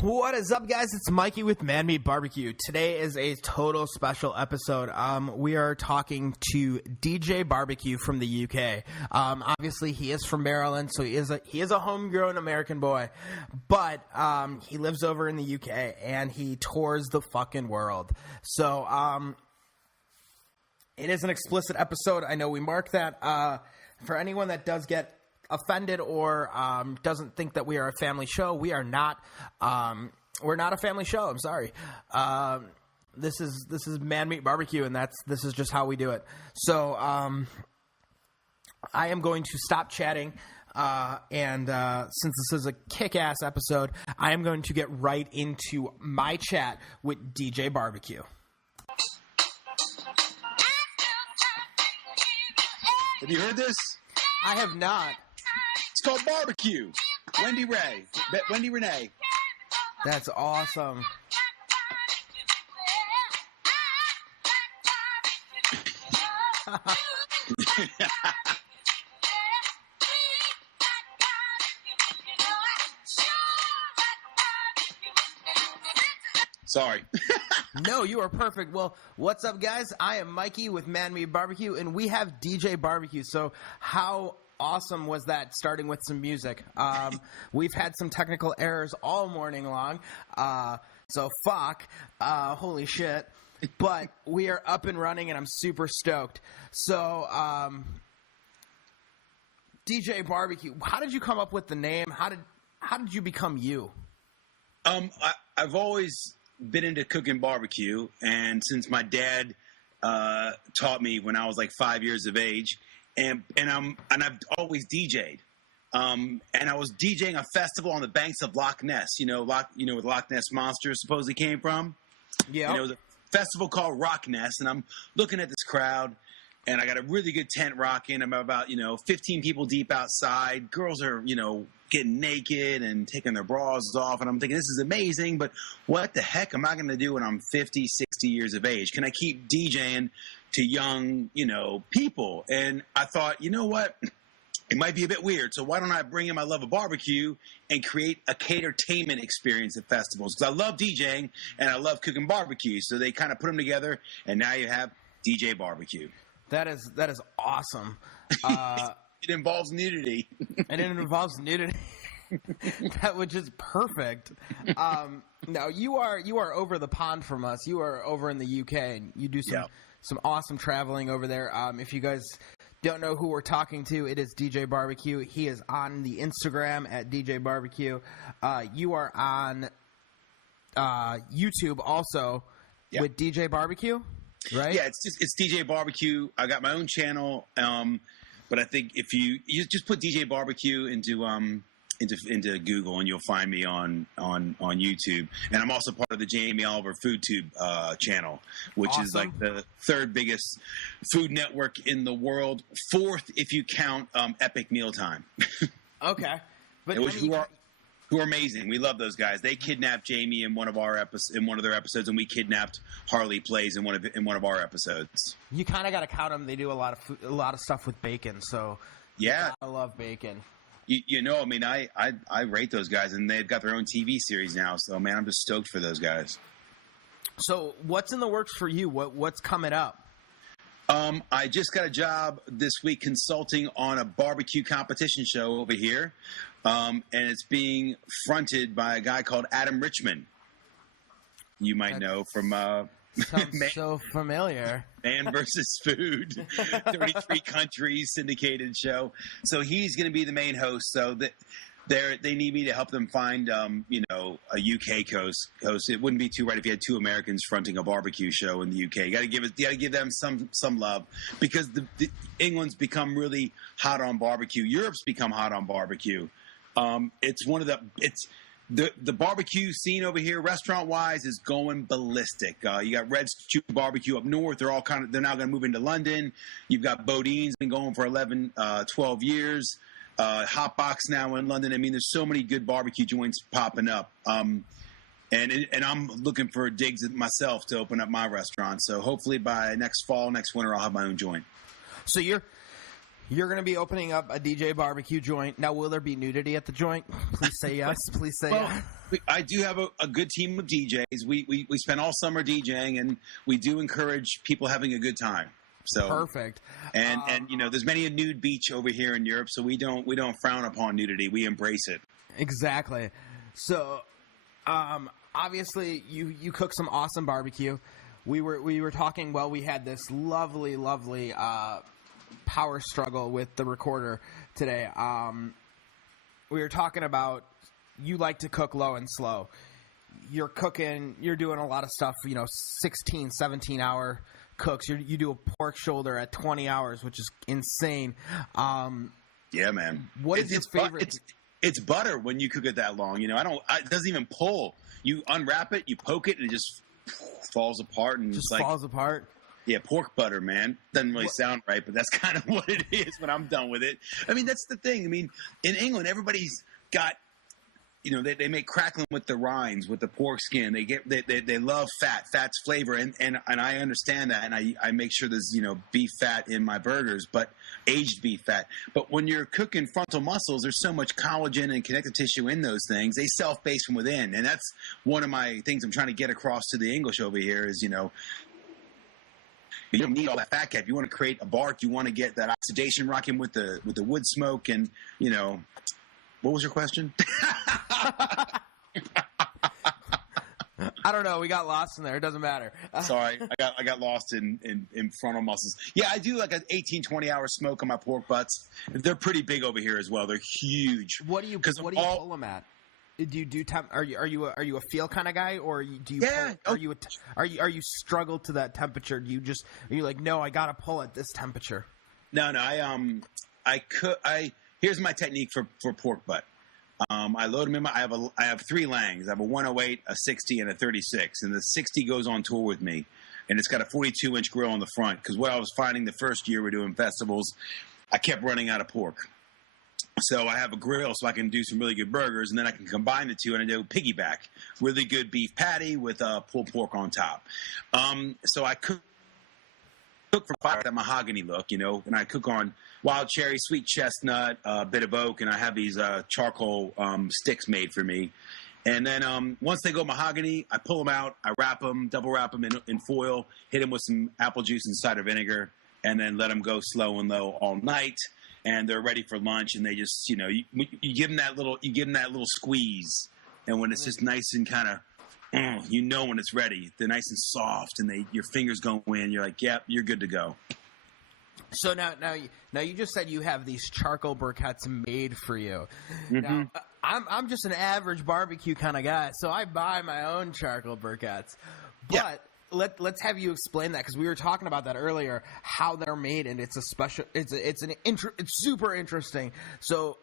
What is up, guys? It's Mikey with MMB BBQ. Today is a total special episode. We are talking to DJ BBQ from the UK. Obviously, he is from Maryland, so he is a homegrown American boy. But he lives over in the UK, and he tours the fucking world. So it is an explicit episode. I know we mark that. For anyone that does get offended or doesn't think that we are a family show, we are not. We're not a family show. I'm sorry. This is MMB BBQ, and this is just how we do it. So I am going to stop chatting, and since this is a kick-ass episode, I am going to get right into my chat with DJ BBQ. Have you heard this? I have not. It's called Barbecue. Wendy Renee. That's awesome. Sorry. No, you are perfect. Well, what's up, guys? I am Mikey with MMB BBQ, and we have DJ BBQ. So how awesome was that, starting with some music? We've had some technical errors all morning long, so fuck. Holy shit. But we are up and running, and I'm super stoked. So, DJ BBQ, how did you come up with the name? How did you become you? I've always been into cooking barbecue, and since my dad taught me when I was like 5 years of age, and I've always DJ'd, and I was DJing a festival on the banks of Loch Ness. You know where the Loch Ness monster supposedly came from. Yeah, and it was a festival called Rock Ness, and I'm looking at this crowd. And I got a really good tent rocking. I'm about, 15 people deep outside. Girls are, getting naked and taking their bras off. And I'm thinking, this is amazing, but what the heck am I going to do when I'm 50, 60 years of age? Can I keep DJing to young, people? And I thought, you know what? It might be a bit weird. So why don't I bring in my love of barbecue and create a catertainment experience at festivals? Because I love DJing and I love cooking barbecue. So they kind of put them together, and now you have DJ BBQ. That is awesome. It involves nudity. And it involves nudity. That was just perfect. Now you are over the pond from us. You are over in the UK, and you do some awesome traveling over there. If you guys don't know who we're talking to, it is DJ BBQ. He is on the Instagram at DJ BBQ. You are on YouTube also with DJ BBQ. Right? Yeah, it's DJ BBQ. I got my own channel, but I think if you just put DJ BBQ into Google, and you'll find me on YouTube. And I'm also part of the Jamie Oliver FoodTube channel, which is like the third biggest food network in the world, fourth if you count Epic Mealtime. Okay, but who are amazing. We love those guys. They kidnapped Jamie in one of their episodes, and we kidnapped Harley Plays in one of our episodes. You kind of got to count them. They do a lot of stuff with bacon. So yeah, I love bacon. I rate those guys, and they've got their own TV series now. So man, I'm just stoked for those guys. So what's in the works for you? What's coming up? I just got a job this week consulting on a barbecue competition show over here. And it's being fronted by a guy called Adam Richman. You might know from sounds so familiar. Man versus Food, 33 countries syndicated show. So he's going to be the main host. So that they need me to help them find a UK host. It wouldn't be too right if you had two Americans fronting a barbecue show in the UK. You got to give them some love, because the England's become really hot on barbecue. Europe's become hot on barbecue. It's one of the barbecue scene over here, restaurant wise, is going ballistic. You got Red Stew Barbecue up north. They're now going to move into London. You've got Bodine's been going for 11, 12 years. Hot Box now in London. I mean, there's so many good barbecue joints popping up. And I'm looking for digs myself to open up my restaurant. So hopefully by next fall, next winter, I'll have my own joint. So You're going to be opening up a DJ BBQ joint. Now, will there be nudity at the joint? Please say yes. Please say yes. I do have a good team of DJs. We spend all summer DJing, and we do encourage people having a good time. So perfect. And there's many a nude beach over here in Europe, so we don't frown upon nudity. We embrace it. Exactly. So, obviously, you cook some awesome barbecue. We were talking. Well, we had this lovely power struggle with the recorder today. We were talking about you like to cook low and slow. You're cooking. You're doing a lot of stuff. 16, 17-hour cooks. You do a pork shoulder at 20 hours, which is insane. Yeah, man. What is your favorite? It's butter when you cook it that long. It doesn't even pull. You unwrap it, you poke it, and it just falls apart. And just falls apart. Yeah, pork butter, man. Doesn't really sound right, but that's kind of what it is when I'm done with it. I mean, that's the thing. I mean, in England, everybody's got, they make crackling with the rinds, with the pork skin. They love fat. Fat's flavor, and I understand that, and I make sure there's beef fat in my burgers, but aged beef fat. But when you're cooking frontal muscles, there's so much collagen and connective tissue in those things. They self-base from within, and that's one of my things I'm trying to get across to the English over here is you don't need all that fat cap. You want to create a bark. You want to get that oxidation rocking with the wood smoke, and what was your question? I don't know. We got lost in there. It doesn't matter. Sorry, I got lost in frontal muscles. Yeah, I do like an 18, 20-hour smoke on my pork butts. They're pretty big over here as well. They're huge. What do you pull them at? Do you do temp? Are you a feel kind of guy, or do you? Yeah. Are you struggle to that temperature? Are you like, no, I gotta pull at this temperature? No. Here's my technique for pork butt. I load them in I have 3 langs. I have a 108, a 60, and a 36. And the 60 goes on tour with me, and it's got a 42-inch grill on the front. Because what I was finding the first year we're doing festivals, I kept running out of pork. So I have a grill so I can do some really good burgers, and then I can combine the two and I do piggyback. Really good beef patty with pulled pork on top. So I cook for fire, that mahogany look, and I cook on wild cherry, sweet chestnut, a bit of oak, and I have these charcoal sticks made for me. And then once they go mahogany, I pull them out, I wrap them, double wrap them in foil, hit them with some apple juice and cider vinegar, and then let them go slow and low all night. And they're ready for lunch, and they just, you give them that little squeeze, and when it's just nice and kind of, when it's ready, they're nice and soft, and your fingers go in, you're like, yep, you're good to go. So now you just said you have these charcoal briquettes made for you. Mm-hmm. Now I'm just an average barbecue kind of guy, so I buy my own charcoal briquettes, but. Yeah. Let's have you explain that, because we were talking about that earlier, how they're made, and it's a special. It's super interesting. So,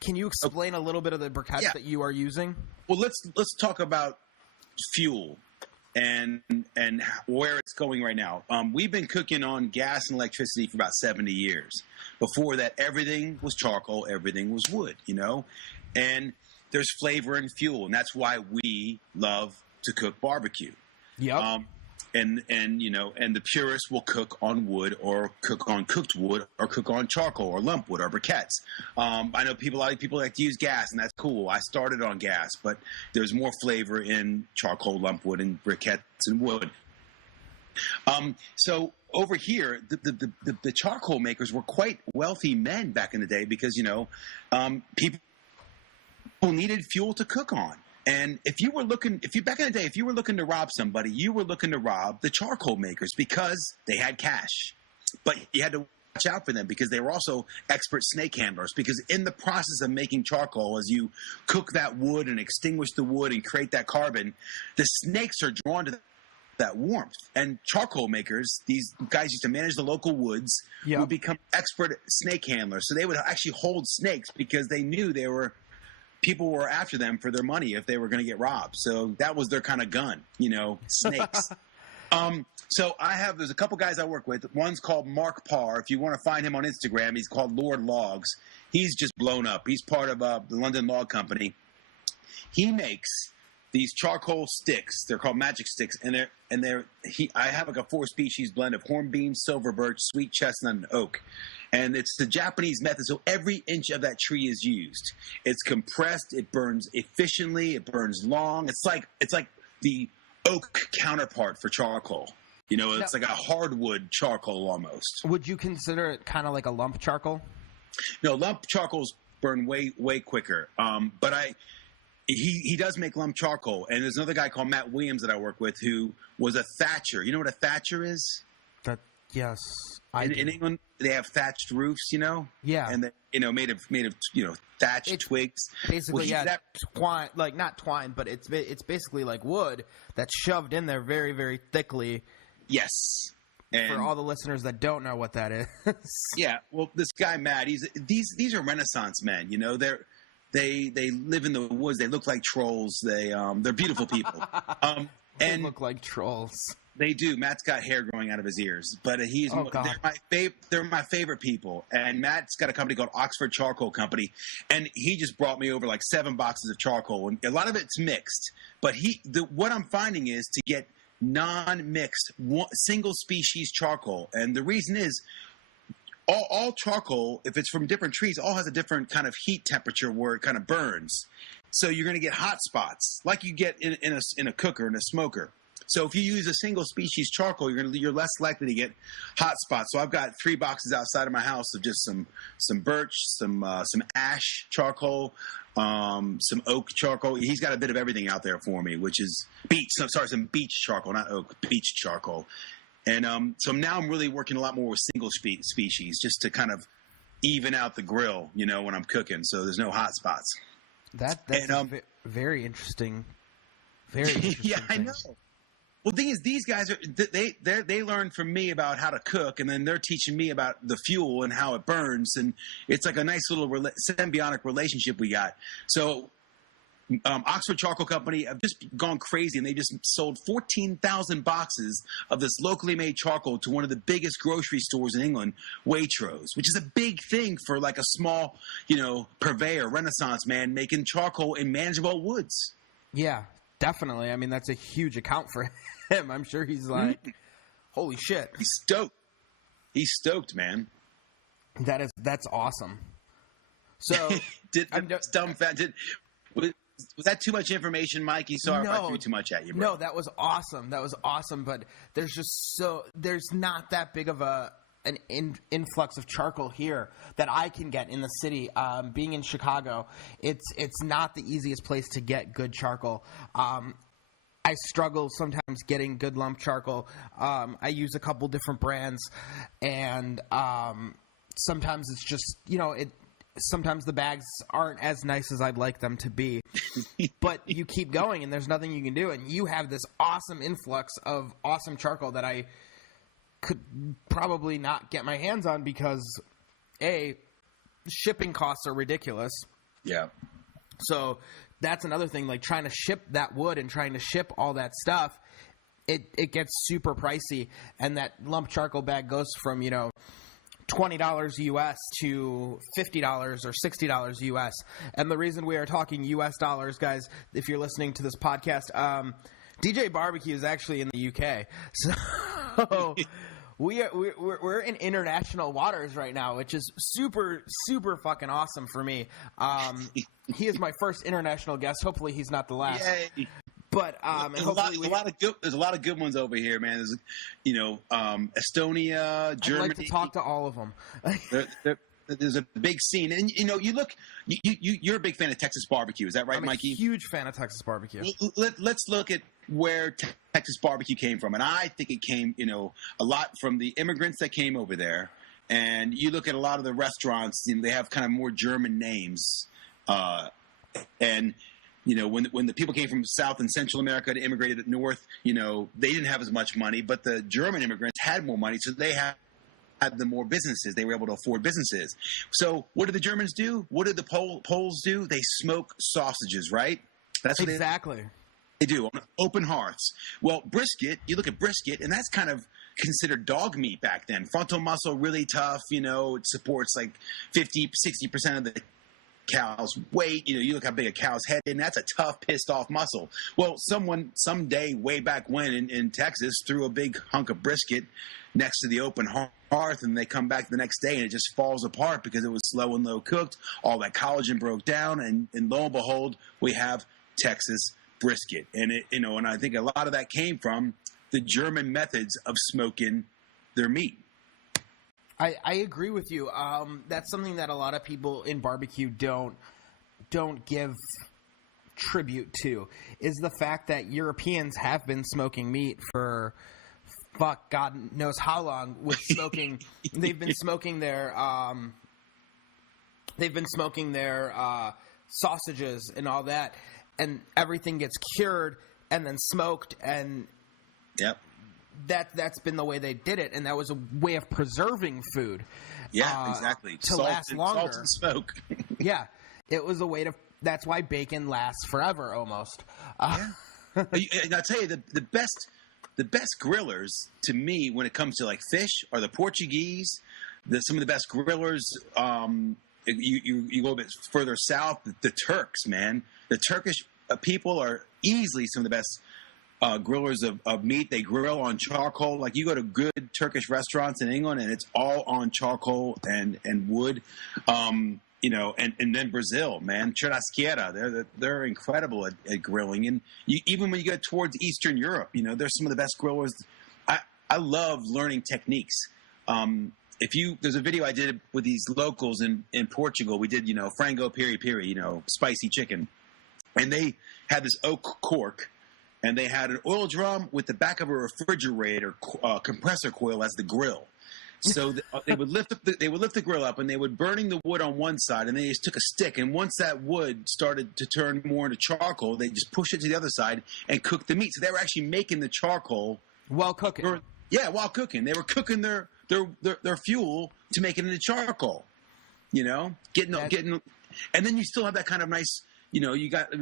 can you explain a little bit of the briquettes that you are using? Well, let's talk about fuel and where it's going right now. We've been cooking on gas and electricity for about 70 years. Before that, everything was charcoal, everything was wood. And there's flavor in fuel, and that's why we love to cook barbecue. Yeah. And the purists will cook on wood, or cook on cooked wood, or cook on charcoal or lump wood or briquettes. I know a lot of people like to use gas, and that's cool. I started on gas, but there's more flavor in charcoal, lump wood, and briquettes and wood. So over here, the charcoal makers were quite wealthy men back in the day, because people needed fuel to cook on. And back in the day, if you were looking to rob somebody, you were looking to rob the charcoal makers, because they had cash. But you had to watch out for them, because they were also expert snake handlers. Because in the process of making charcoal, as you cook that wood and extinguish the wood and create that carbon, the snakes are drawn to that warmth. And charcoal makers, these guys used to manage the local woods, would become expert snake handlers. So they would actually hold snakes, because they knew people were after them for their money if they were going to get robbed. So that was their kind of gun, snakes. So there's a couple guys I work with. One's called Mark Parr. If you want to find him on Instagram, he's called Lord Logs. He's just blown up. He's part of the London Log Company. He makes these charcoal sticks. They're called magic sticks, and I have like a 4-species blend of hornbeam, silver birch, sweet chestnut, and oak. And it's the Japanese method, so every inch of that tree is used. It's compressed. It burns efficiently. It burns long. It's like the oak counterpart for charcoal. It's like a hardwood charcoal almost. Would you consider it kind of like a lump charcoal? No, lump charcoals burn way quicker. But he does make lump charcoal, and there's another guy called Matt Williams that I work with who was a thatcher. You know what a thatcher is? Yes. In England, they have thatched roofs, Yeah. and made of thatched twigs. Basically, twine, like not twine, but it's basically like wood that's shoved in there very, very thickly. Yes. And for all the listeners that don't know what that is. Yeah, well, this guy Matt, these are Renaissance men. They live in the woods. They look like trolls. They're beautiful people. They look like trolls. They do. Matt's got hair growing out of his ears, but they're my favorite people. And Matt's got a company called Oxford Charcoal Company, and he just brought me over like 7 boxes of charcoal, and a lot of it's mixed. But what I'm finding is to get non-mixed, single species charcoal, and the reason is all charcoal, if it's from different trees, all has a different kind of heat temperature where it kind of burns. So you're going to get hot spots like you get in a cooker, in a smoker. So if you use a single species charcoal, you're less likely to get hot spots. So I've got 3 boxes outside of my house of just some birch, some ash charcoal, some oak charcoal. He's got a bit of everything out there for me, which is some beech charcoal, not oak, beech charcoal. And so now I'm really working a lot more with single species just to kind of even out the grill, when I'm cooking, so there's no hot spots. That's very interesting. Very interesting. Yeah, I know. Well, the thing is, these guys they learn from me about how to cook, and then they're teaching me about the fuel and how it burns, and it's like a nice little symbiotic relationship we got. So, Oxford Charcoal Company have just gone crazy, and they just sold 14,000 boxes of this locally made charcoal to one of the biggest grocery stores in England, Waitrose, which is a big thing for like a small, purveyor, Renaissance man making charcoal in manageable woods. Yeah. Definitely. I mean, that's a huge account for him. I'm sure he's like, holy shit. He's stoked. He's stoked, man. That's awesome. So, was that too much information, Mikey? Sorry if I threw too much at you, bro. No, that was awesome. But there's not that big of an influx of charcoal here that I can get in the city. Being in Chicago, it's not the easiest place to get good charcoal. I struggle sometimes getting good lump charcoal. I use a couple different brands, and sometimes it's just sometimes the bags aren't as nice as I'd like them to be. But you keep going, and there's nothing you can do, and you have this awesome influx of awesome charcoal that I could probably not get my hands on because shipping costs are ridiculous. Yeah. So that's another thing, like trying to ship that wood and trying to ship all that stuff, it gets super pricey, and that lump charcoal bag goes from, $20 US to $50 or $60 US. And the reason we are talking US dollars, guys, if you're listening to this podcast, DJ BBQ is actually in the UK. So we're in international waters right now, which is super, super fucking awesome for me. He is my first international guest. Hopefully he's not the last. Yay. But there's a lot of good ones over here, man. There's Estonia, Germany. I'd like to talk to all of them. There's a big scene, and you're a big fan of Texas barbecue. Is that right, Mikey? I'm a huge fan of Texas barbecue. Let's look at where Texas barbecue came from, and I think it came, a lot from the immigrants that came over there. And you look at a lot of the restaurants, they have kind of more German names, and when the people came from South and Central America to immigrated north, they didn't have as much money, but the German immigrants had more money, so they had the more businesses. They were able to afford businesses. So what did the Germans do? What did the Poles do? They smoke sausages, right? That's what exactly. They do on open hearths. Well, brisket, you look at brisket, and that's kind of considered dog meat back then. Frontal muscle, really tough, it supports like 50, 60% of the cow's weight. You look how big a cow's head is, and that's a tough, pissed off muscle. Well, someone someday way back when in Texas threw a big hunk of brisket next to the open hearth, and they come back the next day and it just falls apart because it was slow and low cooked. All that collagen broke down, and lo and behold, we have Texas brisket. And and I think a lot of that came from the German methods of smoking their meat. I agree with you. That's something that a lot of people in barbecue don't give tribute to, is the fact that Europeans have been smoking meat for God knows how long with smoking. They've been smoking their sausages and all that, and everything gets cured and then smoked, and yep. That's been the way they did it, and that was a way of preserving food. Yeah, exactly. To last longer. Salt and smoke. Yeah, it was a way to. That's why bacon lasts forever, almost. Yeah. And I'll tell you, the best grillers to me when it comes to like fish are the Portuguese. Some of the best grillers. You go a bit further south, the Turks, man. The Turkish people are easily some of the best grillers of meat. They grill on charcoal. Like, you go to good Turkish restaurants in England, and it's all on charcoal and wood. And then Brazil, man, churrasqueira. They're incredible at grilling. And even when you get towards Eastern Europe, they're some of the best grillers. I love learning techniques. There's a video I did with these locals in Portugal. We did, frango piri piri, spicy chicken, and they had this oak cork. And they had an oil drum with the back of a refrigerator compressor coil as the grill. So they would lift the grill up, and they would burning the wood on one side, and they just took a stick, and once that wood started to turn more into charcoal, they just push it to the other side and cook the meat. So they were actually making the charcoal while cooking. While cooking. They were cooking their fuel to make it into charcoal. Getting, and then you still have that kind of nice. You got a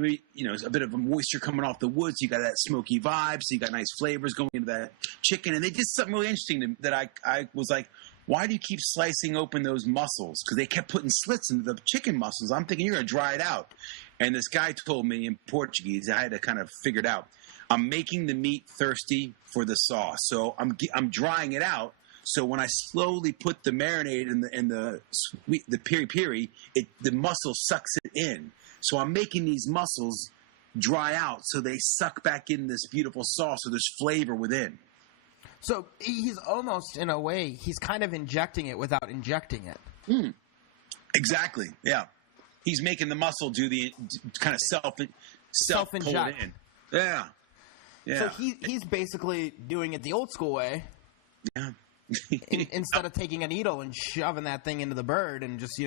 bit of a moisture coming off the wood, so you got that smoky vibe, so you got nice flavors going into that chicken. And they did something really interesting that I was like, why do you keep slicing open those muscles? Because they kept putting slits into the chicken muscles. I'm thinking, you're going to dry it out. And this guy told me in Portuguese, I had to kind of figure it out. I'm making the meat thirsty for the sauce. So I'm drying it out. So when I slowly put the marinade and the piri piri, the muscle sucks it in. So I'm making these muscles dry out so they suck back in this beautiful sauce, so there's flavor within. So he's almost, in a way, he's kind of injecting it without injecting it. Exactly, yeah. He's making the muscle do the kind of self-inject. In. Yeah. So he's basically doing it the old school way. Yeah. Instead of taking a needle and shoving that thing into the bird and just,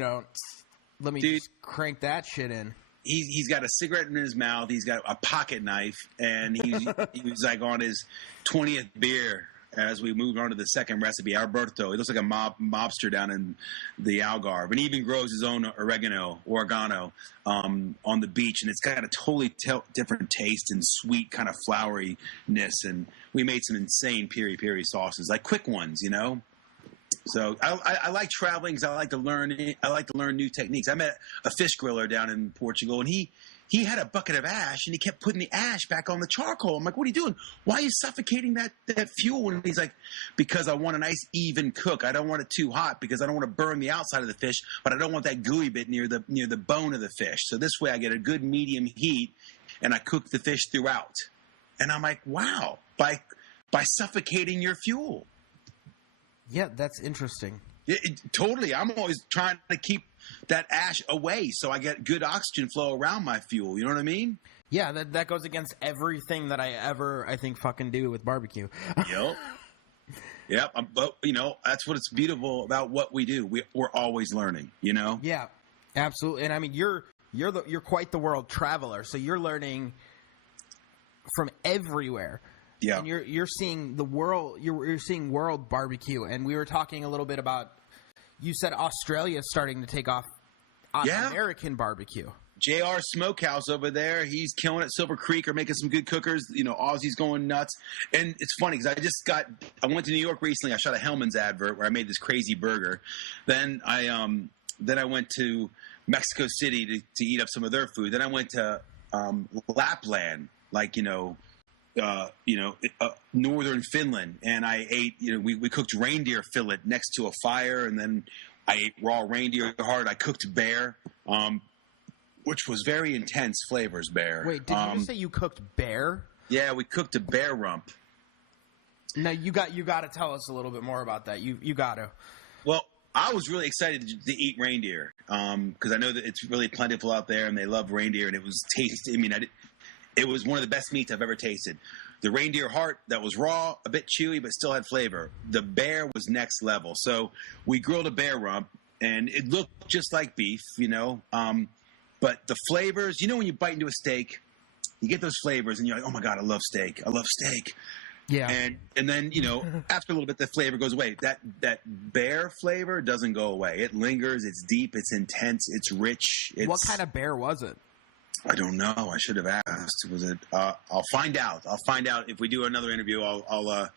let me just crank that shit in. He's got a cigarette in his mouth. He's got a pocket knife, and he was like on his 20th beer as we moved on to the second recipe. Alberto, he looks like a mobster down in the Algarve, and he even grows his own oregano on the beach, and it's got a totally different taste and sweet kind of floweriness. And we made some insane piri piri sauces, like quick ones, So I like traveling because I like to learn new techniques. I met a fish griller down in Portugal, and he had a bucket of ash, and he kept putting the ash back on the charcoal. I'm like, what are you doing? Why are you suffocating that fuel? And he's like, because I want a nice even cook. I don't want it too hot because I don't want to burn the outside of the fish, but I don't want that gooey bit near the bone of the fish. So this way I get a good medium heat, and I cook the fish throughout. And I'm like, wow, by suffocating your fuel. Yeah, that's interesting. Totally. I'm always trying to keep that ash away so I get good oxygen flow around my fuel. You know what I mean? Yeah, that goes against everything that I think fucking do with barbecue. Yep. But, that's what it's beautiful about what we do. We're always learning, Yeah, absolutely. And I mean, you're quite the world traveler, so you're learning from everywhere. Yeah, and you're seeing the world. You're seeing world barbecue, and we were talking a little bit about. You said Australia's starting to take off on American barbecue. JR Smokehouse over there, he's killing it. Silver Creek are making some good cookers. Aussie's going nuts, and it's funny because I went to New York recently. I shot a Hellman's advert where I made this crazy burger. Then I went to Mexico City to eat up some of their food. Then I went to Lapland, like northern Finland, and I ate. We cooked reindeer fillet next to a fire, and then I ate raw reindeer heart. I cooked bear, which was very intense flavors. Bear. Wait, did you just say you cooked bear? Yeah, we cooked a bear rump. Now you got to tell us a little bit more about that. You got to. Well, I was really excited to eat reindeer because I know that it's really plentiful out there, and they love reindeer, and it was tasty. I mean, it was one of the best meats I've ever tasted. The reindeer heart that was raw, a bit chewy, but still had flavor. The bear was next level. So we grilled a bear rump, and it looked just like beef, but the flavors, when you bite into a steak, you get those flavors, and you're like, oh my God, I love steak. I love steak. Yeah. And then, after a little bit, the flavor goes away. That bear flavor doesn't go away. It lingers. It's deep. It's intense. It's rich. What kind of bear was it? I don't know. I should have asked. Was it? I'll find out. If we do another interview. I'll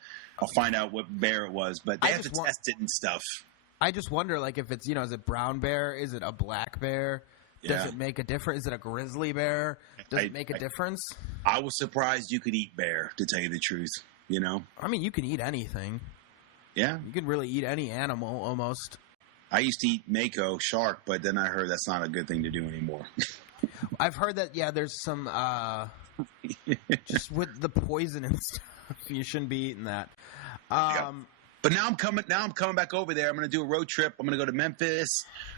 find out what bear it was. But they have to test it and stuff. I just wonder, if it's is it brown bear? Is it a black bear? Does it make a difference? Is it a grizzly bear? Does it make a difference? I was surprised you could eat bear, to tell you the truth. I mean, you can eat anything. Yeah, you can really eat any animal almost. I used to eat mako, shark, but then I heard that's not a good thing to do anymore. I've heard that, there's some, just with the poison and stuff, you shouldn't be eating that. But now I'm coming back over there. I'm going to do a road trip. I'm going to go to Memphis.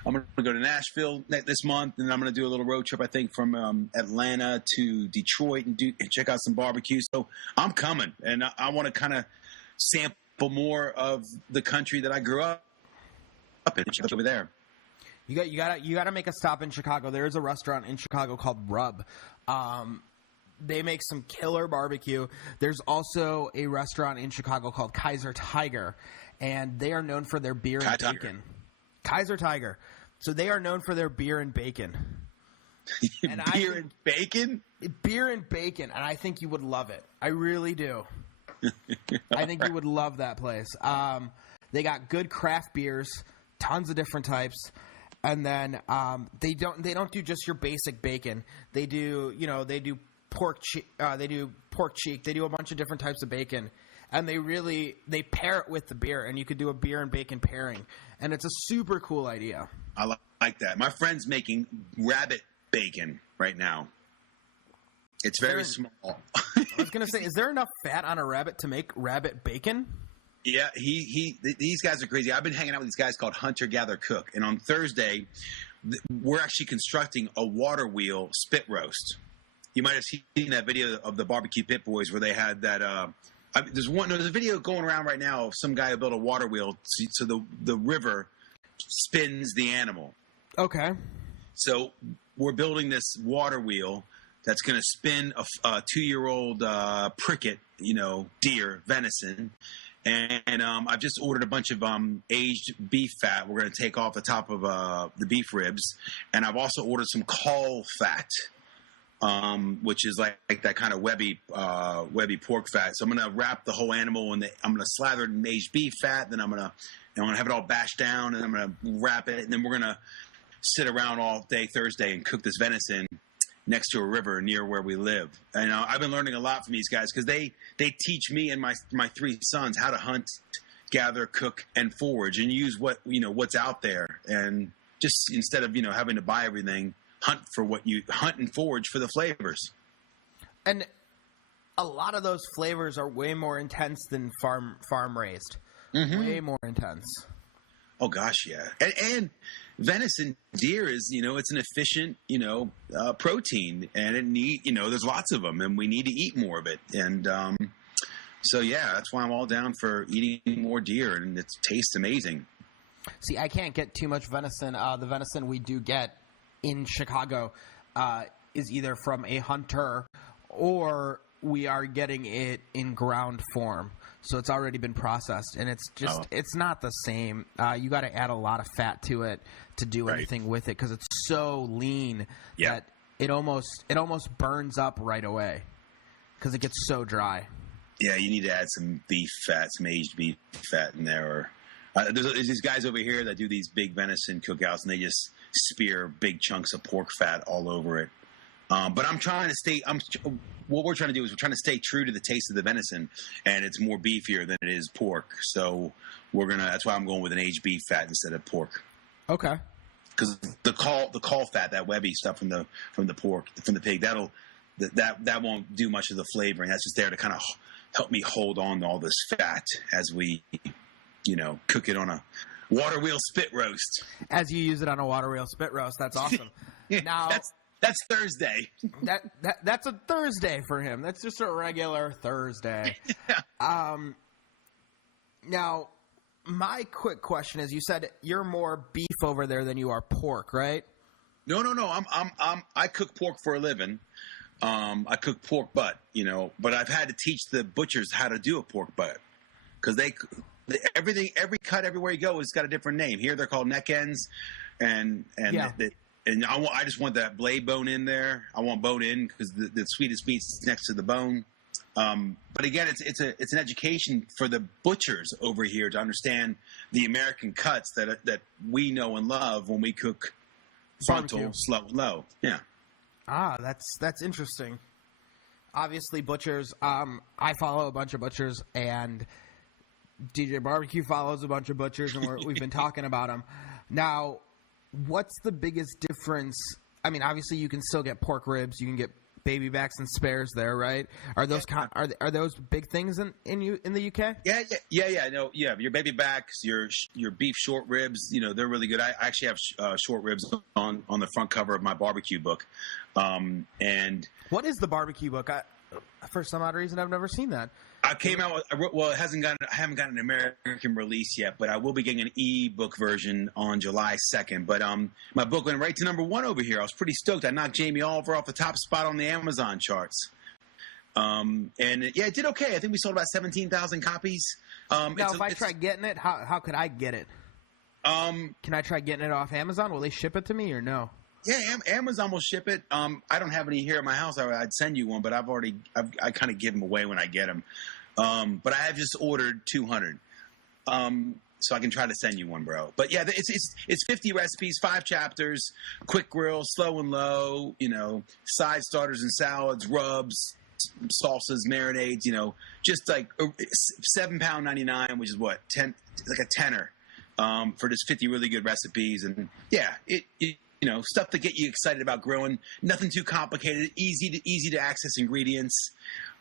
I'm going to go to Nashville this month, and I'm going to do a little road trip, I think, from Atlanta to Detroit and check out some barbecue. So I'm coming, and I want to kind of sample more of the country that I grew up in over there. You got to make a stop in Chicago. There is a restaurant in Chicago called Rub. They make some killer barbecue. There's also a restaurant in Chicago called Kaiser Tiger, and they are known for their beer and bacon. Kaiser Tiger. So they are known for their beer and bacon. And beer and bacon? Beer and bacon, and I think you would love it. I really do. I think you would love that place. They got good craft beers, tons of different types. And then they don't do just your basic bacon. They do pork cheek. They do pork cheek. They do a bunch of different types of bacon, and they pair it with the beer, and you could do a beer and bacon pairing, and it's a super cool idea. I like that. My friend's making rabbit bacon right now. It's very small. I was gonna say, is there enough fat on a rabbit to make rabbit bacon? Yeah, these guys are crazy. I've been hanging out with these guys called Hunter Gather Cook, and on Thursday, we're actually constructing a water wheel spit roast. You might have seen that video of the Barbecue Pit Boys where they had that. There's a video going around right now of some guy who built a water wheel so the river spins the animal. Okay. So we're building this water wheel that's going to spin a 2-year-old pricket, deer, venison. And I've just ordered a bunch of aged beef fat. We're going to take off the top of the beef ribs. And I've also ordered some caul fat. Which is like that kind of webby pork fat. So I'm going to wrap the whole animal and I'm going to slather it in aged beef fat. Then I'm going to have it all bashed down, and I'm going to wrap it. And then we're going to sit around all day Thursday and cook this venison next to a river near where we live. And I've been learning a lot from these guys because they teach me and my 3 sons how to hunt, gather, cook, and forage, and use what's out there. And just instead of having to buy everything, hunt and forage for the flavors. And a lot of those flavors are way more intense than farm raised. Mm-hmm. Way more intense. Oh gosh, yeah. And venison deer is, it's an efficient, protein, and there's lots of them, and we need to eat more of it. And so yeah, that's why I'm all down for eating more deer, and it tastes amazing. See, I can't get too much venison. The venison we do get in Chicago is either from a hunter or we are getting it in ground form. So it's already been processed, and it's just it's not the same. You got to add a lot of fat to it to do anything with it because it's so lean that it almost burns up right away because it gets so dry. Yeah, you need to add some beef fat, some aged beef fat in there. Or there's these guys over here that do these big venison cookouts, and they just spear big chunks of pork fat all over it. But I'm trying to stay. What we're trying to do is we're trying to stay true to the taste of the venison, and it's more beefier than it is pork. So that's why I'm going with an aged beef fat instead of pork. Okay. Because the caul fat, that webby stuff from the pig, that won't do much of the flavoring. That's just there to kind of help me hold on to all this fat as we, cook it on a water wheel spit roast. As you use it on a water wheel spit roast, that's awesome. Now that's Thursday. That's a Thursday for him. That's just a regular Thursday. Now, my quick question is: you said you're more beef over there than you are pork, right? No. I cook pork for a living. I cook pork butt, but I've had to teach the butchers how to do a pork butt because every cut everywhere you go has got a different name. Here they're called neck ends, and I just want that blade bone in there. I want bone in because the sweetest meat's next to the bone. But again, it's an education for the butchers over here to understand the American cuts that we know and love when we cook frontal, barbecue. slow, and low. Yeah. That's interesting. Obviously, butchers. I follow a bunch of butchers, and DJ BBQ follows a bunch of butchers, and we've been talking about them. Now, what's the biggest difference? I mean, obviously, you can still get pork ribs. You can get baby backs and spares there, right? Are those are those big things in the UK? Yeah. No, yeah. Your baby backs, your beef short ribs, they're really good. I actually have short ribs on the front cover of my barbecue book. And what is the barbecue book? For some odd reason, I've never seen that. I came out with, I haven't gotten an American release yet, but I will be getting an e-book version on July 2nd. But my book went right to number 1 over here. I was pretty stoked. I knocked Jamie Oliver off the top spot on the Amazon charts. And it did okay. I think we sold about 17,000 copies. Now, if I try getting it, how could I get it? Can I try getting it off Amazon? Will they ship it to me or no? Yeah, Amazon will ship it. I don't have any here at my house. I'd send you one, but I kind of give them away when I get them. But I have just ordered 200, so I can try to send you one, bro. But yeah, it's 50 recipes, 5 chapters, quick grill, slow and low, side starters and salads, rubs, salsas, marinades, just like £7.99, which is what, like a tenner, for just 50 really good recipes. And yeah, stuff to get you excited about grilling. Nothing too complicated. Easy to access ingredients.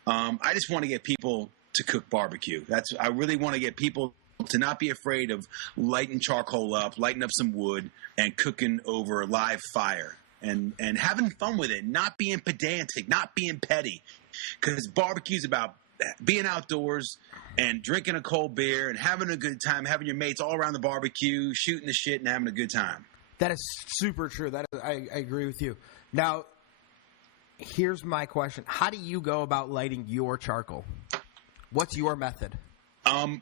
I just want to get people to cook barbecue. I really want to get people to not be afraid of lighting charcoal up, lighting up some wood, and cooking over live fire, and having fun with it. Not being pedantic, not being petty, because barbecue's about being outdoors and drinking a cold beer and having a good time, having your mates all around the barbecue, shooting the shit and having a good time. That is super true. I agree with you. Now, here's my question. How do you go about lighting your charcoal? What's your method? I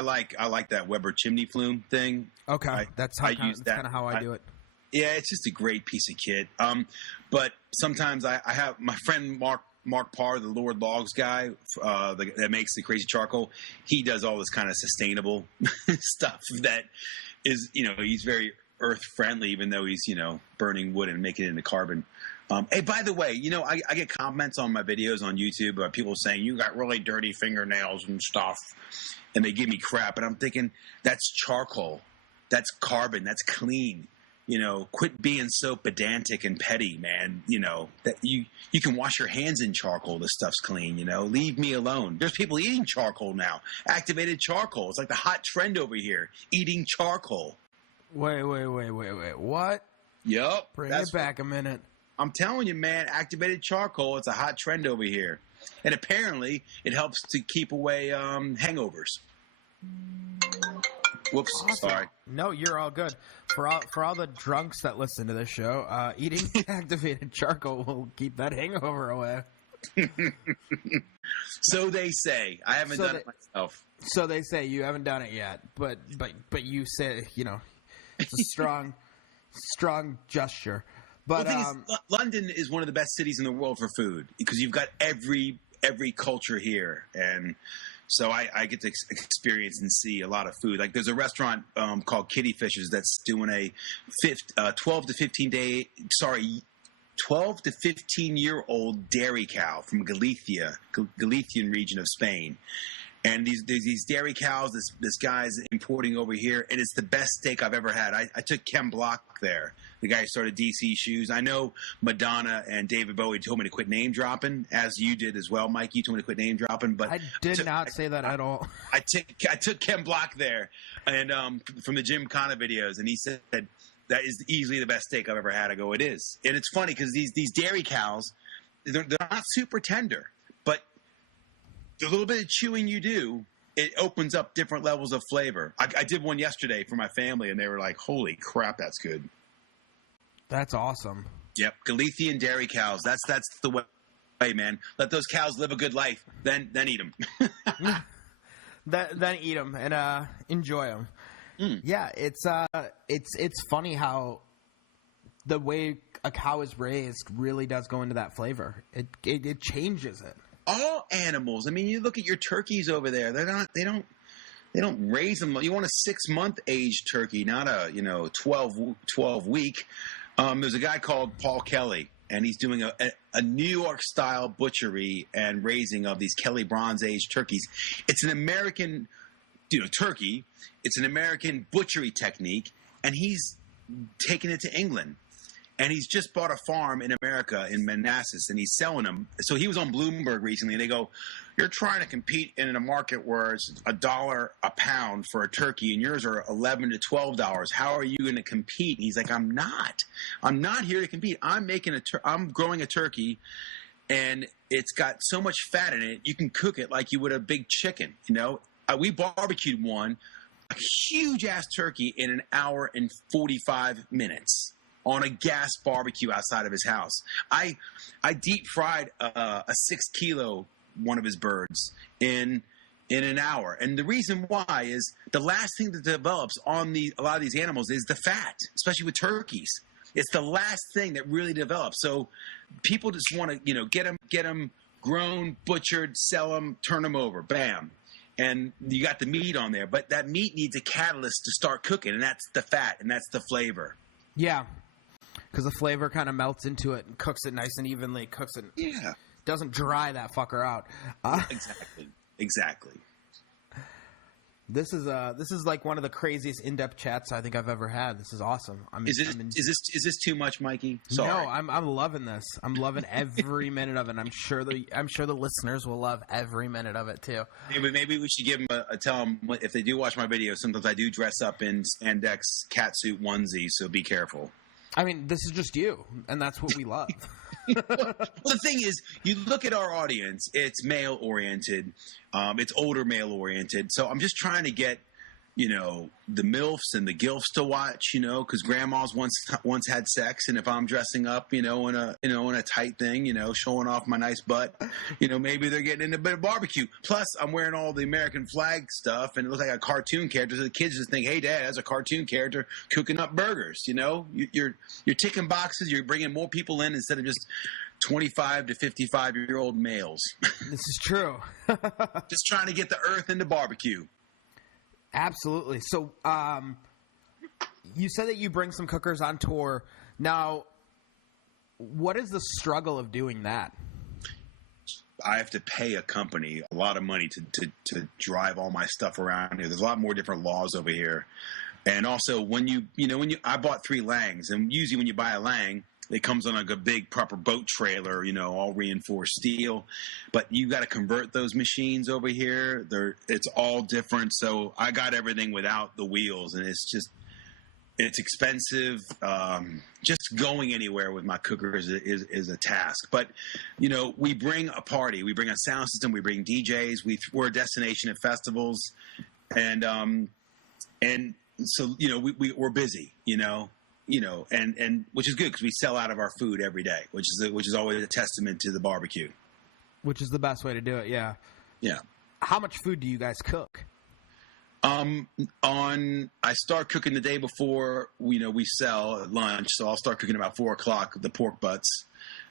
like that Weber chimney flume thing. Okay. That's kind of how I do it. Yeah, it's just a great piece of kit. But sometimes I have my friend Mark Parr, the Lord Logs guy that makes the crazy charcoal. He does all this kind of sustainable stuff that is, he's very earth friendly, even though he's, burning wood and making it into carbon. Hey, by the way, I get comments on my videos on YouTube about people saying you got really dirty fingernails and stuff, and they give me crap. And I'm thinking, that's charcoal. That's carbon. That's clean. Quit being so pedantic and petty, man. That you can wash your hands in charcoal. This stuff's clean, Leave me alone. There's people eating charcoal now. Activated charcoal. It's like the hot trend over here. Eating charcoal. Wait. What? Yep. Bring it back a minute. I'm telling you, man, activated charcoal, it's a hot trend over here. And apparently it helps to keep away hangovers. Whoops, awesome. Sorry. No, you're all good. For all the drunks that listen to this show, eating activated charcoal will keep that hangover away. So they say. I haven't done it myself. So they say. You haven't done it yet, but you say, it's a strong gesture. But the thing is, London is one of the best cities in the world for food because you've got every culture here, and So I get to experience and see a lot of food. Like there's a restaurant called Kitty Fisher's that's doing a 12 to 15-year-old dairy cow from Galician region of Spain. And these dairy cows, this guy's importing over here, and it's the best steak I've ever had. I took Ken Block there, the guy who started DC Shoes. I know Madonna and David Bowie told me to quit name dropping, as you did as well, Mike. You told me to quit name dropping, but I did not say that at all. I took Ken Block there, and from the Jim Connor videos, and he said that is easily the best steak I've ever had. I go, it is, and it's funny because these dairy cows, they're not super tender, but the little bit of chewing you do, it opens up different levels of flavor. I did one yesterday for my family, and they were like, holy crap, that's good. That's awesome. Yep. Galician dairy cows. That's the way, man. Let those cows live a good life, then eat them. Then eat them and enjoy them. Yeah, it's funny how the way a cow is raised really does go into that flavor. It changes it. All animals. I mean, you look at your turkeys over there. They don't raise them. You want a 6-month aged turkey, not a 12 week. There's a guy called Paul Kelly, and he's doing a New York style butchery and raising of these Kelly Bronze aged turkeys. It's an American, turkey. It's an American butchery technique, and he's taken it to England. And he's just bought a farm in America in Manassas, and he's selling them. So he was on Bloomberg recently, and they go, "You're trying to compete in a market where it's $1 a pound for a turkey, and yours are $11 to $12. How are you going to compete?" And he's like, "I'm not. I'm not here to compete. I'm growing a turkey, and it's got so much fat in it. You can cook it like you would a big chicken. We barbecued one, a huge ass turkey, in 1 hour and 45 minutes." On a gas barbecue outside of his house. I deep fried a 6-kilo one of his birds in 1 hour. And the reason why is the last thing that develops on a lot of these animals is the fat, especially with turkeys. It's the last thing that really develops. So people just want to, get them grown, butchered, sell them, turn them over, bam. And you got the meat on there, but that meat needs a catalyst to start cooking, and that's the fat, and that's the flavor. Yeah. Because the flavor kind of melts into it and cooks it nice and evenly. Doesn't dry that fucker out. Exactly. This is like one of the craziest in-depth chats I think I've ever had. This is awesome. Is this too much, Mikey? Sorry. No, I'm loving this. I'm loving every minute of it. I'm sure the listeners will love every minute of it too. Maybe we should give them tell them if they do watch my videos. Sometimes I do dress up in spandex catsuit onesie, so be careful. I mean, this is just you, and that's what we love. Well, the thing is, you look at our audience, it's male-oriented. It's older male-oriented. So I'm just trying to get, the MILFs and the GILFs to watch, because grandmas once had sex. And if I'm dressing up, in a tight thing, showing off my nice butt, maybe they're getting into a bit of barbecue. Plus, I'm wearing all the American flag stuff, and it looks like a cartoon character. So the kids just think, hey, Dad, that's a cartoon character cooking up burgers. You're ticking boxes. You're bringing more people in instead of just 25 to 55-year-old males. This is true. Just trying to get the earth into barbecue. Absolutely. So, you said that you bring some cookers on tour. Now, what is the struggle of doing that? I have to pay a company a lot of money to drive all my stuff around here. There's a lot more different laws over here. And also, I bought 3 Langs, and usually when you buy a Lang, it comes on like a big proper boat trailer, all reinforced steel. But you got to convert those machines over here. It's all different. So I got everything without the wheels, and it's expensive. Just going anywhere with my cooker is a task. But, we bring a party. We bring a sound system. We bring DJs. We're a destination at festivals. And so, we're busy, and which is good because we sell out of our food every day, which is always a testament to the barbecue. Which is the best way to do it, yeah. Yeah. How much food do you guys cook? I start cooking the day before we sell at lunch, so I'll start cooking about 4:00 the pork butts.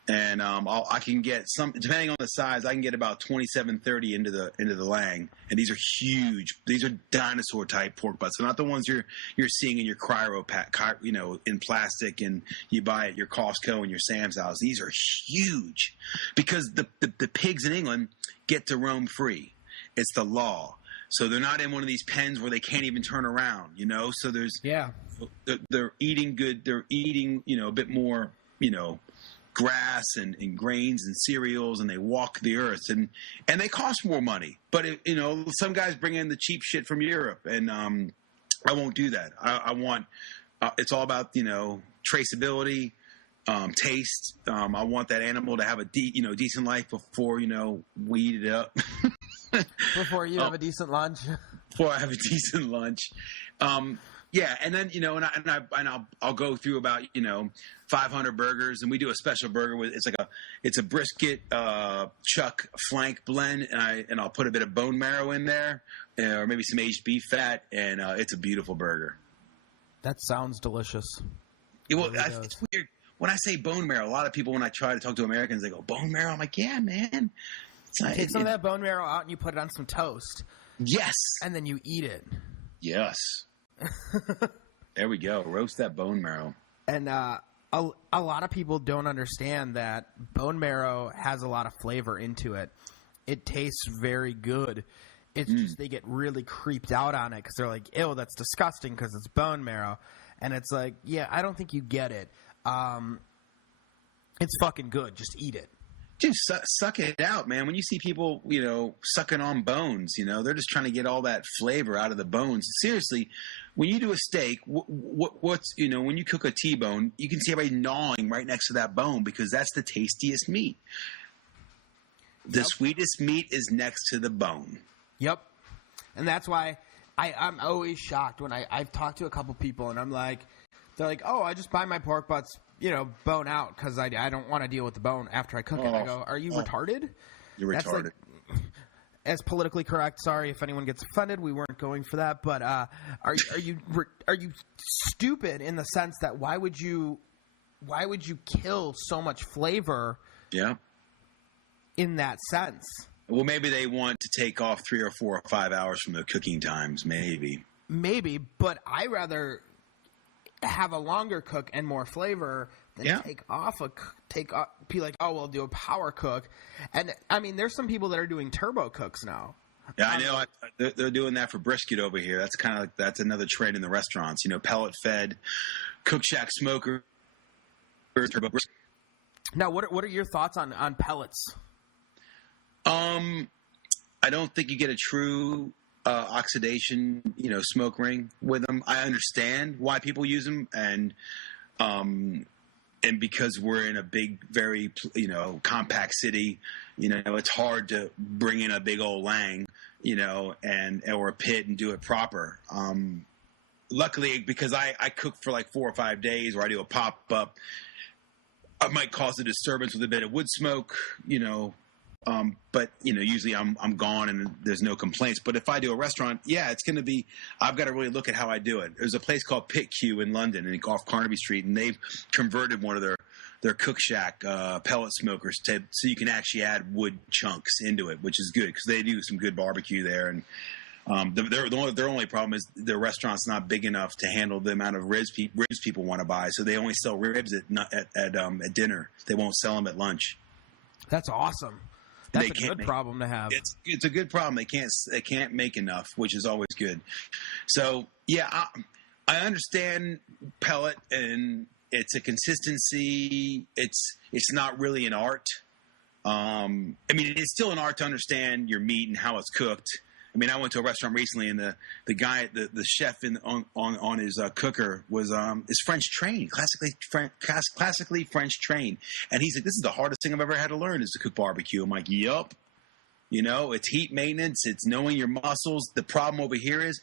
And I can get some, depending on the size, I can get about 27-30 into the lang. And these are huge. These are dinosaur type pork butts. They're not the ones you're seeing in your cryo pack, in plastic, and you buy at your Costco and your Sam's House. These are huge because the pigs in England get to roam free. It's the law. So they're not in one of these pens where they can't even turn around, So they're eating good. They're eating, a bit more, grass and grains and cereals, and they walk the earth, and they cost more money. But some guys bring in the cheap shit from Europe, and I won't do that. I want it's all about traceability, taste. I want that animal to have a decent life before we eat it up. Before you have a decent lunch. Before I have a decent lunch. Yeah, and then I'll go through about 500 burgers, and we do a special burger with it's a brisket chuck flank blend, and I'll put a bit of bone marrow in there, or maybe some aged beef fat, and it's a beautiful burger. That sounds delicious. It's weird when I say bone marrow. A lot of people, when I try to talk to Americans, they go bone marrow. I'm like, yeah, man. Take some of that bone marrow out and you put it on some toast. Yes, and then you eat it. Yes. There we go. Roast that bone marrow. And a lot of people don't understand that bone marrow has a lot of flavor into it. It tastes very good. It's just they get really creeped out on it because they're like, ew, that's disgusting because it's bone marrow. And it's like, yeah, I don't think you get it. It's fucking good. Just eat it. Just suck it out, man. When you see people, sucking on bones, they're just trying to get all that flavor out of the bones. Seriously, when you do a steak, what's when you cook a T-bone, you can see everybody gnawing right next to that bone because that's the tastiest meat. The sweetest meat is next to the bone. Yep. And that's why I'm always shocked when I've talked to a couple people and they're like, oh, I just buy my pork butts, bone out because I don't want to deal with the bone after I cook it. I go, are you retarded? You're retarded. As politically correct, sorry if anyone gets offended, we weren't going for that. But are you stupid in the sense that why would you kill so much flavor? Yeah. In that sense. Well, maybe they want to take off 3 or 4 or 5 hours from the cooking times. Maybe, but I rather have a longer cook and more flavor than be like, oh, we'll do a power cook. And I mean, there's some people that are doing turbo cooks now. Yeah, I know. They're doing that for brisket over here. That's kind of that's another trend in the restaurants. Pellet fed, cook shack smoker, turbo brisket. Now, what are your thoughts on pellets? I don't think you get a true oxidation, smoke ring with them. I understand why people use them, and because we're in a big, very, compact city, it's hard to bring in a big old lang, or a pit and do it proper. Luckily, because I cook for like 4 or 5 days, or I do a pop up, I might cause a disturbance with a bit of wood smoke, but usually I'm gone and there's no complaints. But if I do a restaurant, it's going to be, I've got to really look at how I do it. There's a place called Pit Q in London, and off Carnaby Street, and they've converted one of their cook shack pellet smokers so you can actually add wood chunks into it, which is good because they do some good barbecue there. And their only problem is their restaurant's not big enough to handle the amount of ribs people want to buy, so they only sell ribs at dinner. They won't sell them at lunch. That's awesome. That's a good problem to have. It's a good problem. They can't make enough, which is always good. So I understand pellet, and it's a consistency. It's not really an art. I mean, it's still an art to understand your meat and how it's cooked. I mean, I went to a restaurant recently, and the guy, the chef on his cooker is French trained, classically French trained, and he's like, "This is the hardest thing I've ever had to learn is to cook barbecue." I'm like, "Yup." It's heat maintenance, it's knowing your muscles. The problem over here is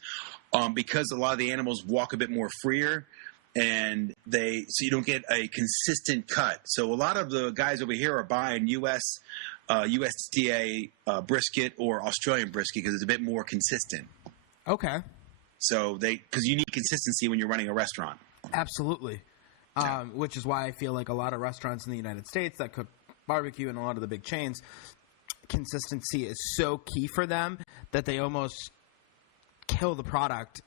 because a lot of the animals walk a bit more freer, and so you don't get a consistent cut. So a lot of the guys over here are buying USDA brisket or Australian brisket because it's a bit more consistent. Okay. So because you need consistency when you're running a restaurant. Absolutely. which is why I feel like a lot of restaurants in the United States that cook barbecue and a lot of the big chains, consistency is so key for them that they almost kill the product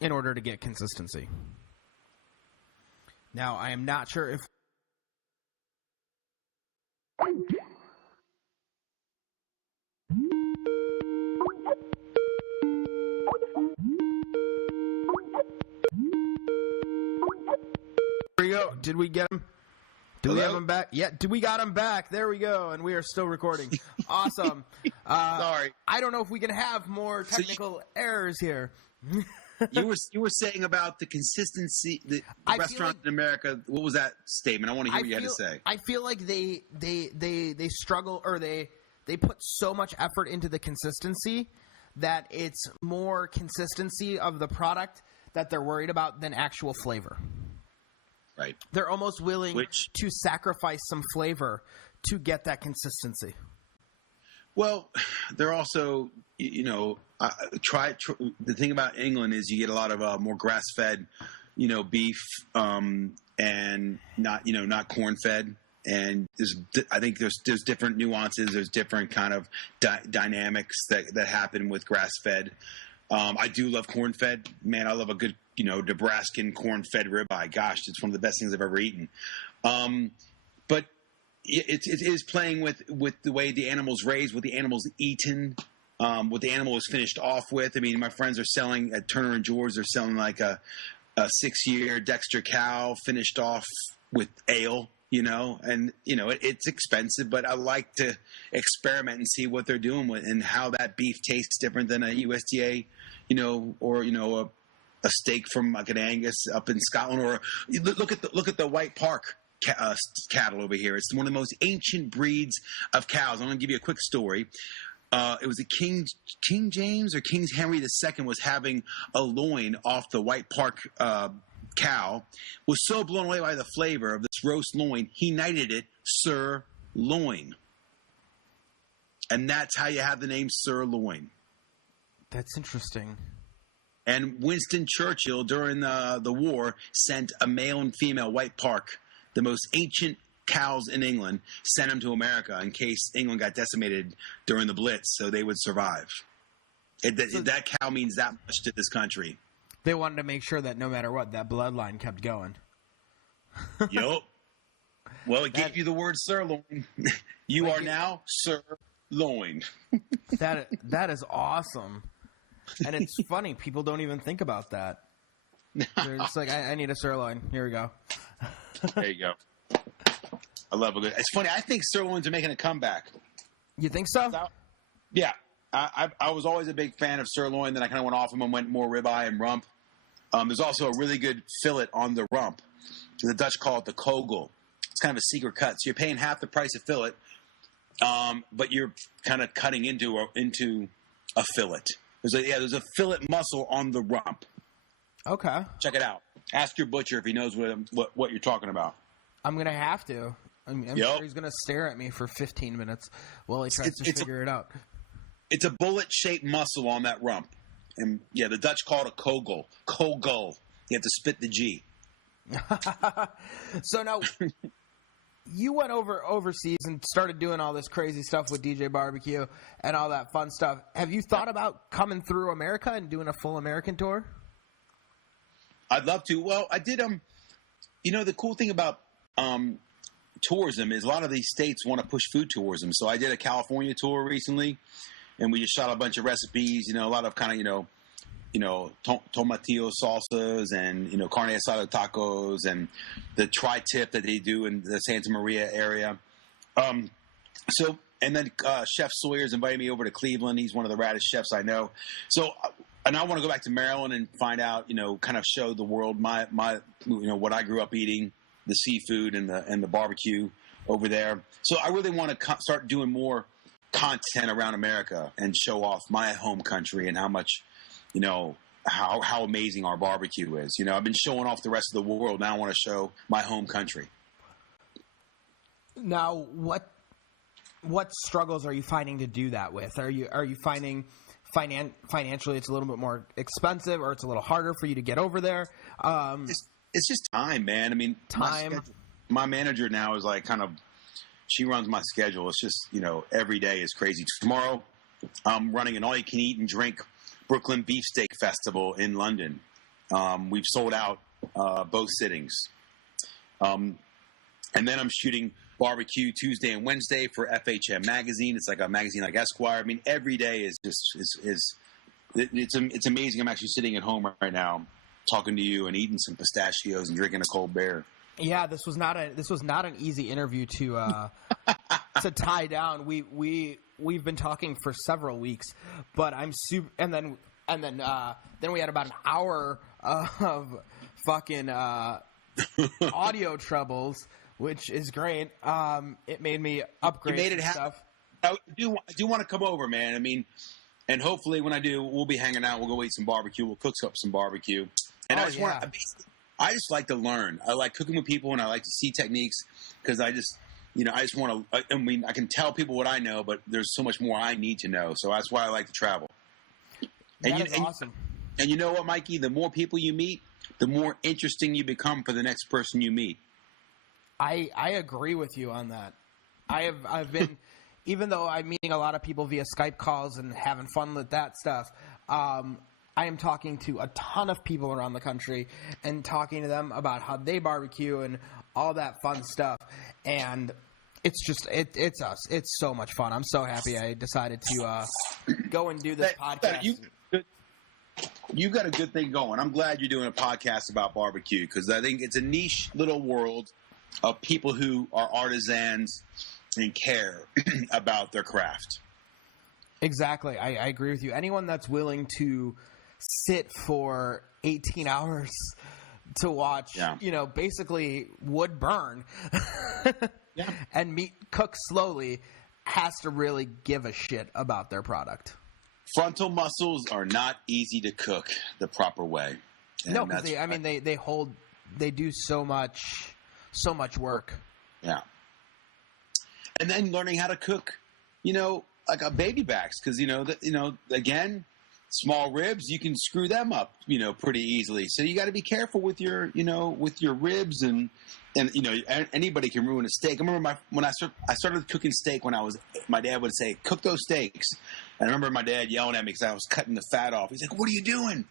in order to get consistency. Now, I am not sure if There we go. Did we get him? We have him back? Yeah, we got him back. There we go. And we are still recording. Awesome. Sorry. I don't know if we can have more technical errors here. You were saying about the consistency, the restaurant in America. What was that statement? I want to hear what you had to say. I feel like they struggle, or they put so much effort into the consistency that it's more consistency of the product that they're worried about than actual flavor. Right. They're almost willing to sacrifice some flavor to get that consistency. Well, they're also, the thing about England is you get a lot of more grass-fed, beef, and not corn-fed. And I think there's different nuances. There's different kind of dynamics that happen with grass-fed. I do love corn-fed. Man, I love a good, Nebraskan corn-fed ribeye. Gosh, it's one of the best things I've ever eaten. But it is playing with the way the animal's raised, what the animal's eaten, what the animal is finished off with. I mean, my friends are selling at Turner and George. They're selling like a 6-year Dexter cow finished off with ale. And it's expensive, but I like to experiment and see what they're doing with and how that beef tastes different than a USDA, or a steak from like an Angus up in Scotland, or look at the White Park cattle over here. It's one of the most ancient breeds of cows. I'm going to give you a quick story. It was King James or King Henry II was having a loin off the White Park cow, was so blown away by the flavor of this roast loin, he knighted it Sirloin. And that's how you have the name Sirloin. That's interesting. And Winston Churchill, during the war, sent a male and female White Park, the most ancient cows in England, sent them to America in case England got decimated during the Blitz, so they would survive. That cow means that much to this country. They wanted to make sure that no matter what, that bloodline kept going. Yup. Well, it gave you the word sirloin. You are now sirloin. That is awesome. And it's funny. People don't even think about that. They're just like, I need a sirloin. Here we go. There you go. I love it. It's funny. I think sirloins are making a comeback. You think so? Yeah. I was always a big fan of sirloin. Then I kind of went off them and went more ribeye and rump. There's also a really good fillet on the rump. The Dutch call it the kogel. It's kind of a secret cut. So you're paying half the price of fillet, but you're kind of cutting into a fillet. There's a fillet muscle on the rump. Okay. Check it out. Ask your butcher if he knows what you're talking about. I'm going to have to. I'm sure he's going to stare at me for 15 minutes while he tries to figure it out. It's a bullet-shaped muscle on that rump. And, yeah, the Dutch call it a kogel. Kogel. You have to spit the G. So now, you went overseas and started doing all this crazy stuff with DJ BBQ and all that fun stuff. Have you thought about coming through America and doing a full American tour? I'd love to. Well, I did. The cool thing about tourism is a lot of these states want to push food tourism. So I did a California tour recently, and we just shot a bunch of recipes. A lot of kind of tomatillo salsas and carne asada tacos and the tri-tip that they do in the Santa Maria area. And then Chef Sawyer's invited me over to Cleveland. He's one of the raddest chefs I know. So. And I want to go back to Maryland and find out, kind of show the world my what I grew up eating, the seafood and the barbecue over there. So I really want to start doing more content around America and show off my home country and how much, how amazing our barbecue is. I've been showing off the rest of the world. Now I want to show my home country. Now, what struggles are you finding to do that with? Are you finding financially it's a little bit more expensive, or it's a little harder for you to get over there? it's just time, man. I mean, Time. My manager now is like she runs my schedule. It's just, every day is crazy. Tomorrow, I'm running an all-you-can-eat and drink Brooklyn Beefsteak Festival in London. We've sold out both sittings. And then I'm shooting barbecue Tuesday and Wednesday for FHM Magazine. It's like a magazine like Esquire. I mean, every day is just it's amazing. I'm actually sitting at home right now talking to you and eating some pistachios and drinking a cold beer. Yeah, this was not an easy interview to to tie down. We've been talking for several weeks, but I'm super. And then we had about an hour of fucking audio troubles, which is great. It made me upgrade. You made it stuff. I do want to come over, man. I mean, and hopefully when I do, we'll be hanging out. We'll go eat some barbecue. We'll cook up some barbecue. And I just like to learn. I like cooking with people, and I like to see techniques because I just want to. I mean, I can tell people what I know, but there's so much more I need to know. So that's why I like to travel. That is awesome. And you know what, Mikey? The more people you meet, the more interesting you become for the next person you meet. I agree with you on that. I've been, even though I'm meeting a lot of people via Skype calls and having fun with that stuff, I am talking to a ton of people around the country and talking to them about how they barbecue and all that fun stuff. And it's just, it's us. It's so much fun. I'm so happy I decided to go and do this podcast. You got a good thing going. I'm glad you're doing a podcast about barbecue because I think it's a niche little world of people who are artisans and care about their craft. Exactly. I agree with you. Anyone that's willing to sit for 18 hours to watch, basically wood burn and meat cook slowly has to really give a shit about their product. Frontal muscles are not easy to cook the proper way. And no, because they do so much work. Yeah. And then learning how to cook, like a baby backs, because again, small ribs, you can screw them up, pretty easily. So you got to be careful with your ribs and anybody can ruin a steak. I remember when I started cooking steak my dad would say, cook those steaks. And I remember my dad yelling at me because I was cutting the fat off. He's like, what are you doing?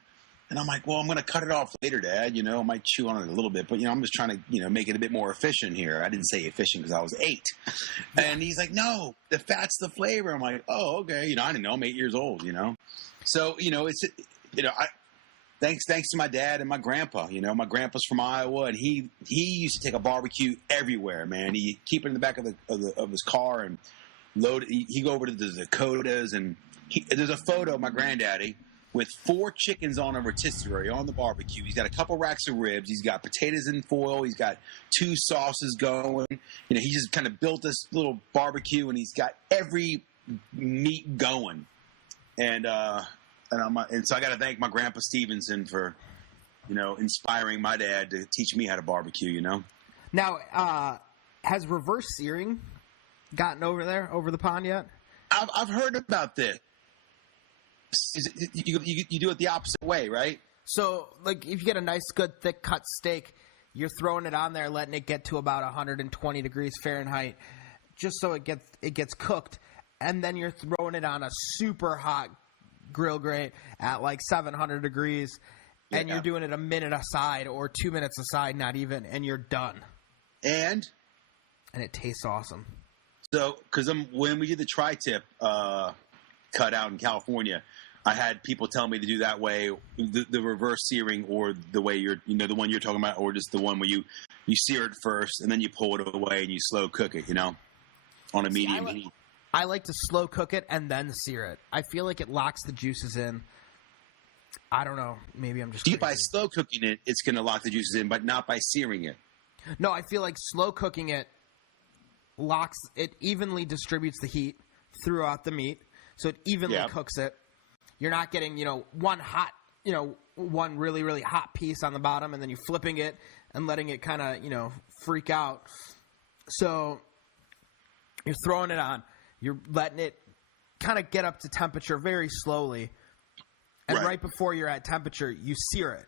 And I'm like, well, I'm going to cut it off later, Dad. I might chew on it a little bit, but I'm just trying to, make it a bit more efficient here. I didn't say efficient because I was 8. And he's like, no, the fat's the flavor. I'm like, oh, okay. I didn't know. I'm 8 years old, So, it's, thanks to my dad and my grandpa. My grandpa's from Iowa, and he used to take a barbecue everywhere, man. He'd keep it in the back of his car and load it. He'd go over to the Dakotas, and there's a photo of my granddaddy with 4 chickens on a rotisserie on the barbecue. He's got a couple racks of ribs. He's got potatoes in foil. He's got 2 sauces going. He just kind of built this little barbecue, and he's got every meat going. And so I got to thank my grandpa Stevenson for, inspiring my dad to teach me how to barbecue. Now, has reverse searing gotten over the pond yet? I've heard about this. You do it the opposite way, right? So, like, if you get a nice, good, thick cut steak, you're throwing it on there, letting it get to about 120 degrees Fahrenheit, just so it gets cooked, and then you're throwing it on a super hot grill grate at like 700 degrees, and you're doing it a minute aside or 2 minutes aside, not even, and you're done. And it tastes awesome. So, because when we did the tri-tip cut out in California, I had people tell me to do that way, the reverse searing, or the way the one you're talking about, or just the one where you sear it first and then you pull it away and you slow cook it, on a medium heat. I like to slow cook it and then sear it. I feel like it locks the juices in. I don't know. Maybe I'm just crazy. By slow cooking it, it's going to lock the juices in, but not by searing it. No, I feel like slow cooking it evenly distributes the heat throughout the meat, so it evenly cooks it. You're not getting, one really, really hot piece on the bottom, and then you flipping it and letting it kind of, freak out. So you're throwing it on. You're letting it kind of get up to temperature very slowly. And right before you're at temperature, you sear it.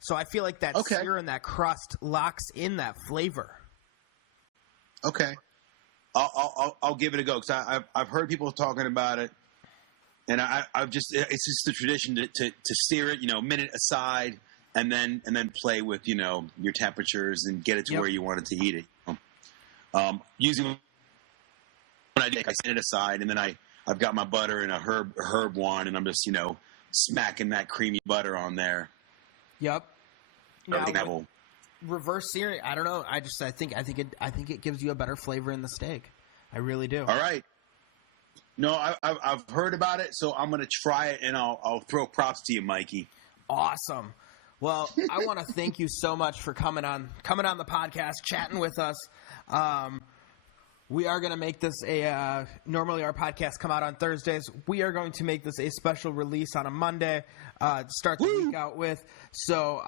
So I feel like that sear and that crust locks in that flavor. Okay. I'll give it a go because I've heard people talking about it, and I've just it's just the tradition to sear it, a minute aside, and then play with your temperatures and get it to where you want it to eat it. Using when I set it aside, and then I've got my butter and a herb wand, and I'm just smacking that creamy butter on there. Yep. Now, reverse searing, I don't know. I think it gives you a better flavor in the steak. I really do. All right. No, I've heard about it, so I'm gonna try it, and I'll throw props to you, Mikey. Awesome. Well, I want to thank you so much for coming on the podcast, chatting with us. We are going to make this normally our podcasts come out on Thursdays. We are going to make this a special release on a Monday to start the week out with. So,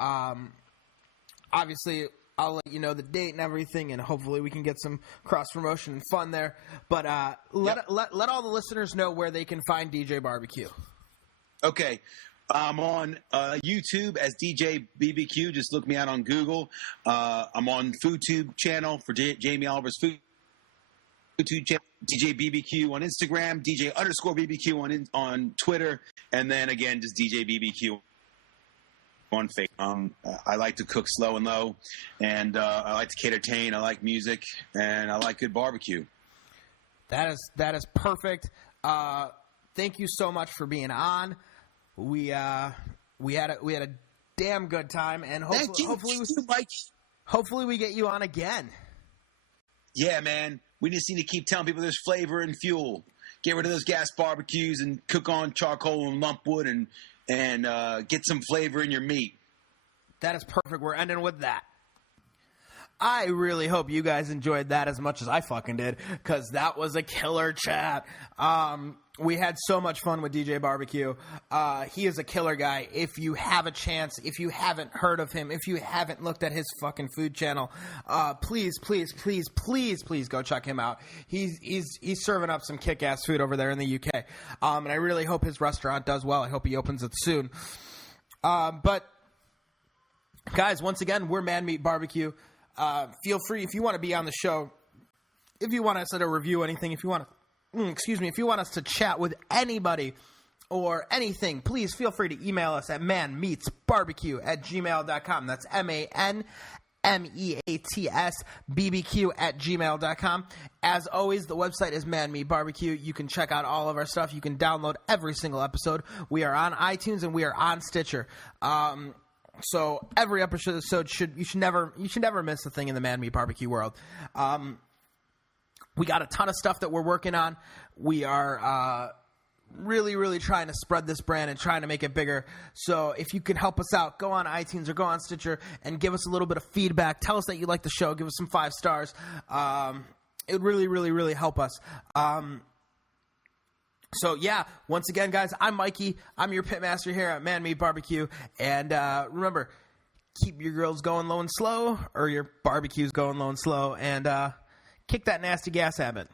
obviously, I'll let you know the date and everything, and hopefully we can get some cross-promotion and fun there. But let all the listeners know where they can find DJ BBQ. Okay. I'm on YouTube as DJ BBQ. Just look me out on Google. I'm on FoodTube channel for Jamie Oliver's FoodTube channel. DJ BBQ on Instagram. DJ_BBQ on Twitter. And then, again, just DJ BBQ on Facebook. I like to cook slow and low. And I like to entertain. I like music. And I like good barbecue. That is perfect. Thank you so much for being on. We had a damn good time, and hopefully we get you on again. Yeah, man. We just need to keep telling people there's flavor and fuel. Get rid of those gas barbecues and cook on charcoal and lump wood and get some flavor in your meat. That is perfect. We're ending with that. I really hope you guys enjoyed that as much as I fucking did, because that was a killer chat. We had so much fun with DJ BBQ. He is a killer guy. If you have a chance, if you haven't heard of him, if you haven't looked at his fucking food channel, please go check him out. He's serving up some kick-ass food over there in the UK. And I really hope his restaurant does well. I hope he opens it soon. But guys, once again, we're Man Meat Barbecue. Feel free if you want to be on the show, if you want us to review anything, if you want us to chat with anybody or anything, please feel free to email us at manmeatsbarbecue@gmail.com. That's MANMEATSBBQ@gmail.com. As always, the website is Man Meat Barbecue. You can check out all of our stuff. You can download every single episode. We are on iTunes and we are on Stitcher. So every episode you should never miss a thing in the Man Meat Barbecue world. We got a ton of stuff that we're working on. We are really, really trying to spread this brand and trying to make it bigger. So if you can help us out, go on iTunes or go on Stitcher and give us a little bit of feedback. Tell us that you like the show. Give us some 5 stars. It would really, really, really help us. So, yeah, once again, guys, I'm Mikey. I'm your pitmaster here at Man Meat Barbecue. And remember, keep your grills going low and slow, or your barbecues going low and slow, and kick that nasty gas habit.